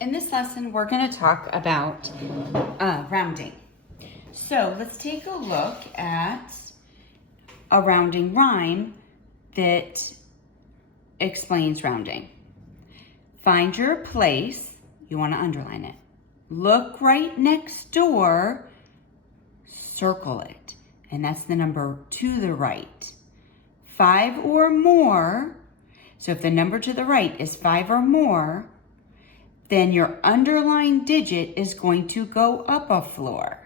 In this lesson, we're going to talk about rounding. So let's take a look at a rounding rhyme that explains rounding. Find your place, you want to underline it. Look right next door, circle it, and that's the number to the right. 5 or more, so if the number to the right is 5 or more, then your underlined digit is going to go up a floor.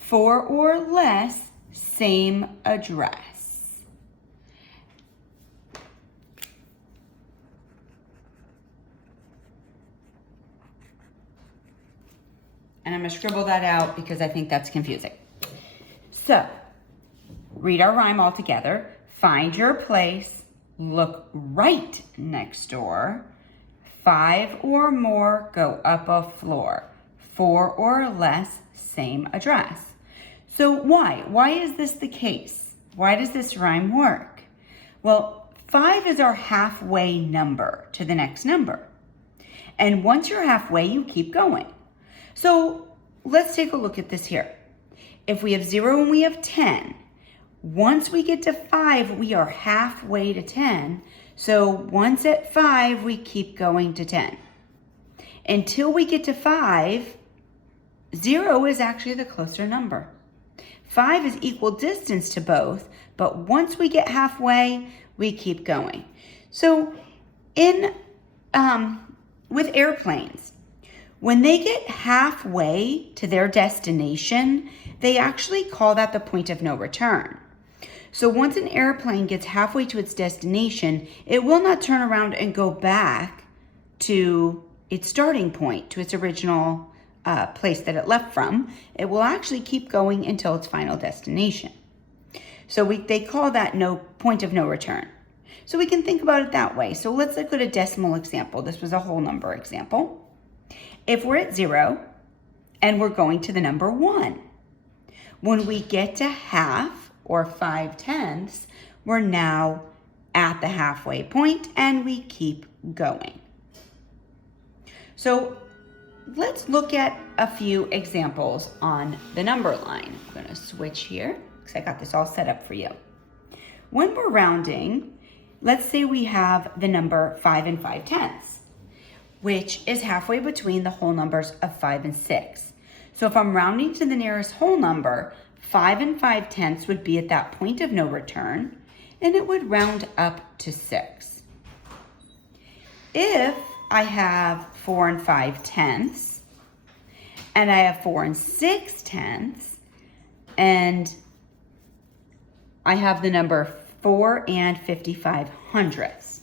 4 or less, same address. And I'm going to scribble that out because I think that's confusing. So, read our rhyme all together. Find your place, look right next door. 5 or more, go up a floor. 4 or less, same address. So why? Why is this the case? Why does this rhyme work? Well, 5 is our halfway number to the next number. And once you're halfway, you keep going. So let's take a look at this here. If we have 0 and we have 10, once we get to 5, we are halfway to 10. So once at 5, we keep going to 10. Until we get to 5, 0 is actually the closer number. 5 is equal distance to both, but once we get halfway, we keep going. So with airplanes, when they get halfway to their destination, they actually call that the point of no return. So once an airplane gets halfway to its destination, it will not turn around and go back to its starting point, to its original place that it left from. It will actually keep going until its final destination. So they call that point of no return. So we can think about it that way. So let's look at a decimal example. This was a whole number example. If we're at 0 and we're going to the number 1, when we get to half, or 5/10, we're now at the halfway point and we keep going. So let's look at a few examples on the number line. I'm going to switch here because I got this all set up for you. When we're rounding, let's say we have the number 5 and 5/10, which is halfway between the whole numbers of 5 and 6. So if I'm rounding to the nearest whole number, 5 and 5/10 would be at that point of no return, and it would round up to 6. If I have 4 and 5/10, and I have 4 and 6/10, and I have the number 4 and 55/100.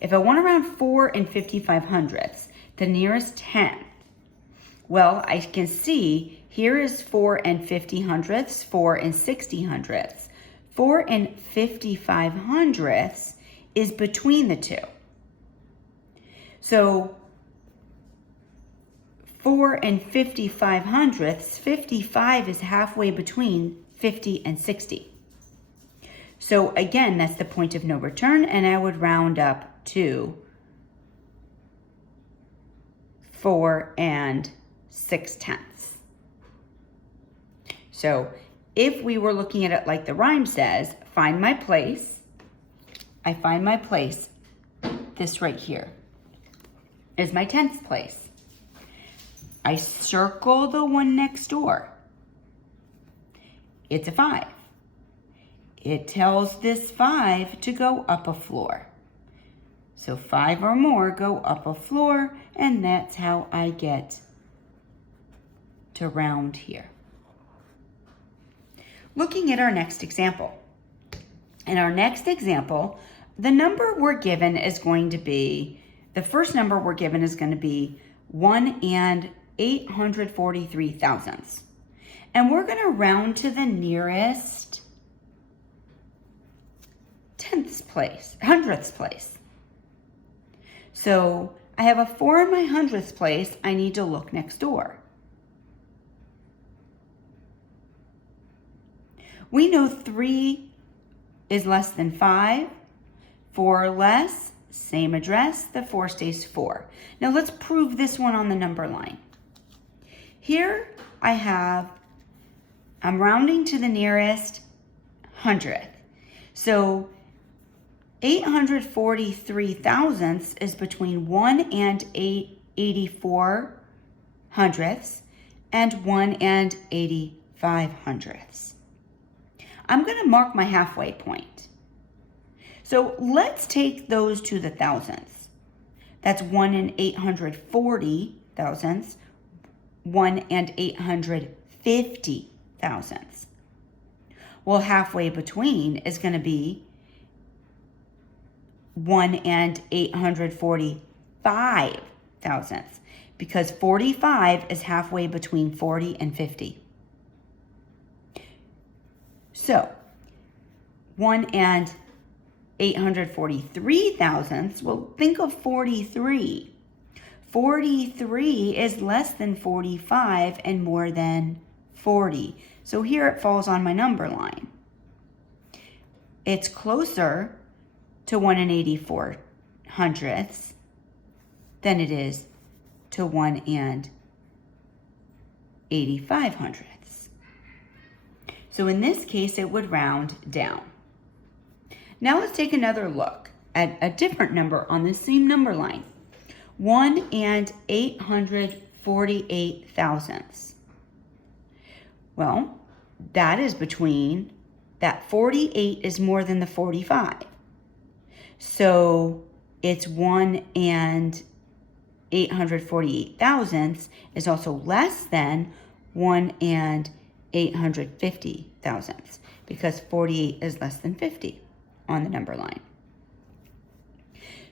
If I want to round 4 and 55/100, the nearest 10, well, I can see here is 4 and 50/100, 4 and 60/100. 4 and 55/100 is between the two. So 4 and 55/100, 55 is halfway between 50 and 60. So again, that's the point of no return, and I would round up to 4 and 6/10. So if we were looking at it like the rhyme says, find my place, I find my place, this right here is my 10th place. I circle the one next door. It's a 5. It tells this 5 to go up a floor. So 5 or more go up a floor, and that's how I get to round here. Looking at our next example. In our next example, the number we're given is going to be, the first number we're given is going to be 1 and 843 thousandths. And we're going to round to the nearest 10th place, 100th place. So I have a 4 in my 100th place. I need to look next door. We know 3 is less than 5, 4 or less, same address, the 4 stays 4. Now let's prove this one on the number line. Here I'm rounding to the nearest hundredth. So 843 thousandths is between 1 and 84 hundredths and 1 and 85 hundredths. I'm going to mark my halfway point. So let's take those to the thousandths. That's 1 and 840 thousandths, 1 and 850 thousandths. Well, halfway between is going to be 1 and 845 thousandths, because 45 is halfway between 40 and 50. So 1 and 843 thousandths, well, think of 43. 43 is less than 45 and more than 40. So here it falls on my number line. It's closer to 1 and 84 hundredths than it is to 1 and 85 hundredths. So in this case, it would round down. Now let's take another look at a different number on the same number line. 1 and 848 thousandths. Well, that is between, that 48 is more than the 45. So it's 1 and 848 thousandths is also less than 1 and 850 thousandths, because 48 is less than 50 on the number line.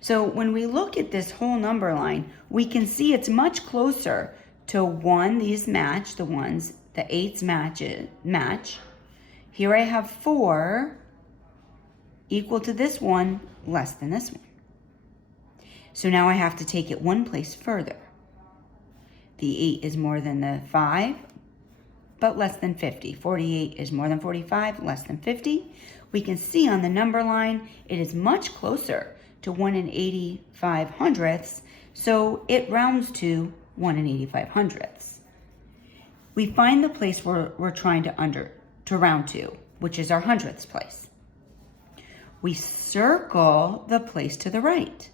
So when we look at this whole number line, we can see it's much closer to 1, these match, the ones, the 8s match. Here I have 4 equal to this one, less than this one. So now I have to take it one place further. The 8 is more than the 5, but less than 50. 48 is more than 45, less than 50. We can see on the number line, it is much closer to 1 and 85 hundredths, so it rounds to 1 and 85 hundredths. We find the place where we're trying to round to, which is our hundredths place. We circle the place to the right.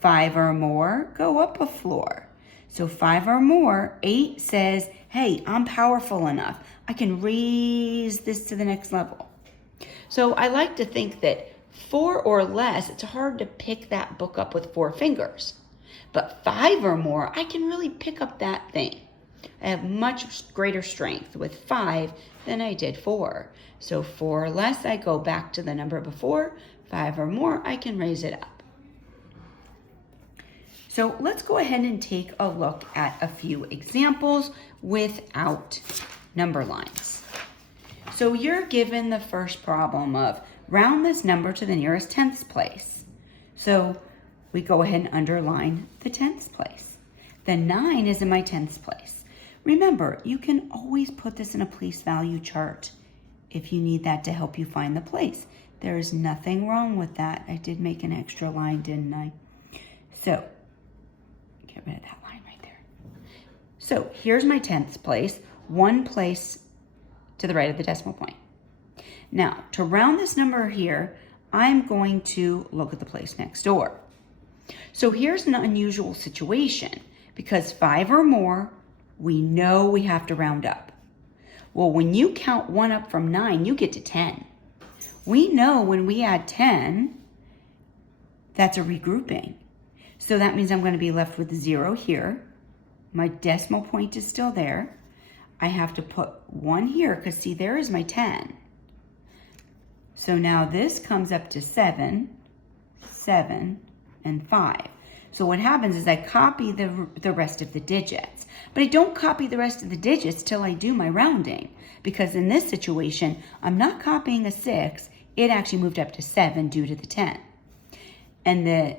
5 or more, go up a floor. So 5 or more, 8 says, hey, I'm powerful enough. I can raise this to the next level. So I like to think that 4 or less, it's hard to pick that book up with 4 fingers. But 5 or more, I can really pick up that thing. I have much greater strength with 5 than I did 4. So 4 or less, I go back to the number before. 5 or more, I can raise it up. So let's go ahead and take a look at a few examples without number lines. So you're given the first problem of round this number to the nearest tenths place. So we go ahead and underline the tenths place. The 9 is in my tenths place. Remember, you can always put this in a place value chart if you need that to help you find the place. There is nothing wrong with that. I did make an extra line, didn't I? So get rid of that line right there. So here's my tenths place, one place to the right of the decimal point. Now, to round this number here, I'm going to look at the place next door. So here's an unusual situation, because 5 or more, we know we have to round up. Well, when you count 1 up from 9, you get to 10. We know when we add 10, that's a regrouping. So that means I'm going to be left with 0 here. My decimal point is still there. I have to put 1 here, because see, there is my 10. So now this comes up to 7, 7, and 5. So what happens is I copy the rest of the digits. But I don't copy the rest of the digits till I do my rounding. Because in this situation, I'm not copying a 6. It actually moved up to 7 due to the 10. And the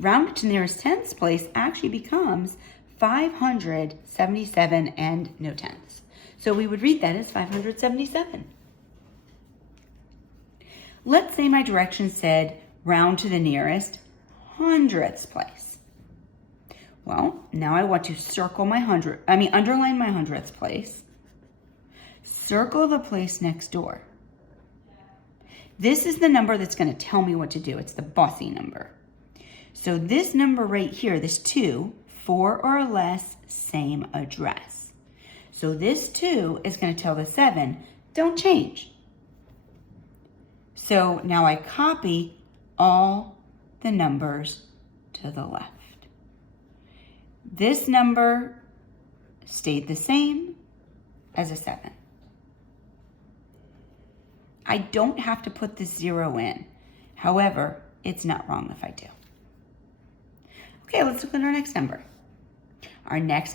rounded to nearest tenths place actually becomes 577 and no tenths. So we would read that as 577. Let's say my directions said round to the nearest hundredths place. Well, now I want to underline my hundredths place. Circle the place next door. This is the number that's going to tell me what to do. It's the bossy number. So this number right here, this 2, 4 or less, same address. So this 2 is going to tell the 7, don't change. So now I copy all the numbers to the left. This number stayed the same as a 7. I don't have to put this 0 in. However, it's not wrong if I do. Okay, let's look at our next number. Our next number